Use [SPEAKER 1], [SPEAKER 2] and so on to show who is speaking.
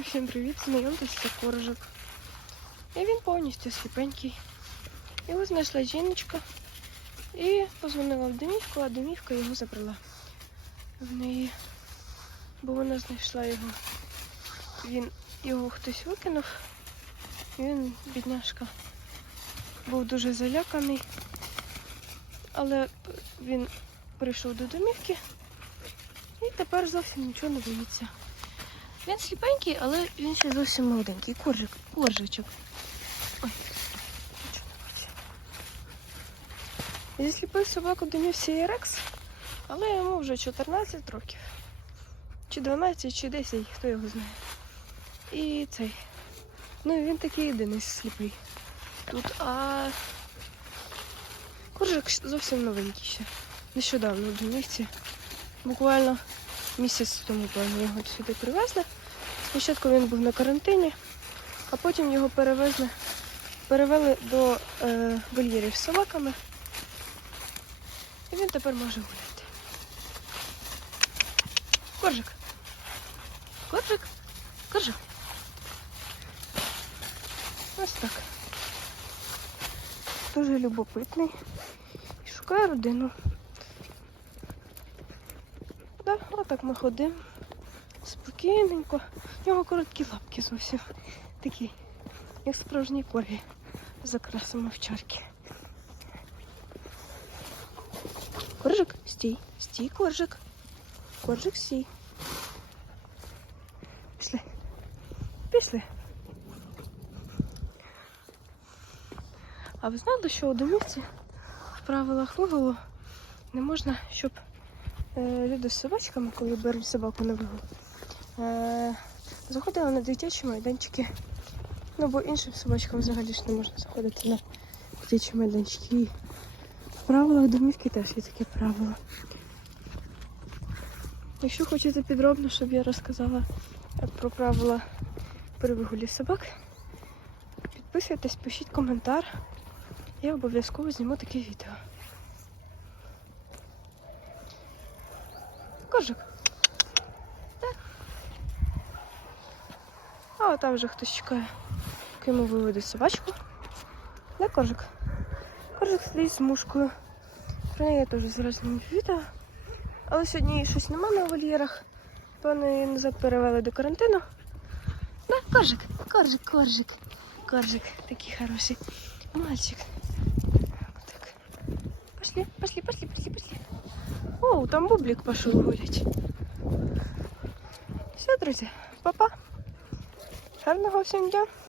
[SPEAKER 1] Всім привіт, знайомтесь, це коржик. І він повністю сліпенький. Його знайшла жіночка і позвонила в домівку, а домівка його забрала в неї. Бо вона знайшла його. Він його хтось викинув. Він, бідняшка, був дуже заляканий. Але він прийшов до домівки і тепер зовсім нічого не боїться. Він сліпенький, але він ще зовсім молоденький. Коржик, коржичок. Ой, нічого не бачу. Зі сліпих собак домівся і Рекс, але йому вже 14 років. Чи 12, чи 10, хто його знає. І цей. Ну він такий єдиний сліпий. Тут, а коржик зовсім новенький ще. Нещодавно в домівці. Буквально місяць тому певно його сюди привезли. Спочатку він був на карантині, а потім його перевезли, перевели до е, вольєрів з собаками. І він тепер може гуляти. Коржик. Коржик. Коржик. Ось так. Дуже любопитний. І шукає родину. Да, отак ми ходимо. Спокійненько. У нього короткі лапки зовсім. Такі, як справжні коргі з окрасами овчарки. Коржик, стій, стій, коржик. Коржик, стій. Пішли. Пішли. А ви знали, що у домівці в правилах вигулу не можна, щоб люди з собачками, коли беруть собаку на вигул, е, заходили на дитячі майданчики. Ну, бо іншим собачкам взагалі ж не можна заходити на дитячі майданчики. В правилах домівки теж є таке правило. Якщо хочете підробно, щоб я розказала е, про правила при вигулі собак, підписуйтесь, пишіть коментар. Я обов'язково зніму таке відео. Коржик. А там вже хтось чекає, йому виведуть собачку. Де коржик? Коржик сидить з мушкою. Про неї я теж зараз зніму відео. Але сьогодні щось нема на вольєрах. Певно, її назад перевели до карантину. Да, коржик, коржик, коржик, коржик. Такий хороший мальчик. Так. Пошли, пошли, пошли, пошли, пошли. О, там бублик пошел гулять. Все, друзі, папа. Гарного всім дня.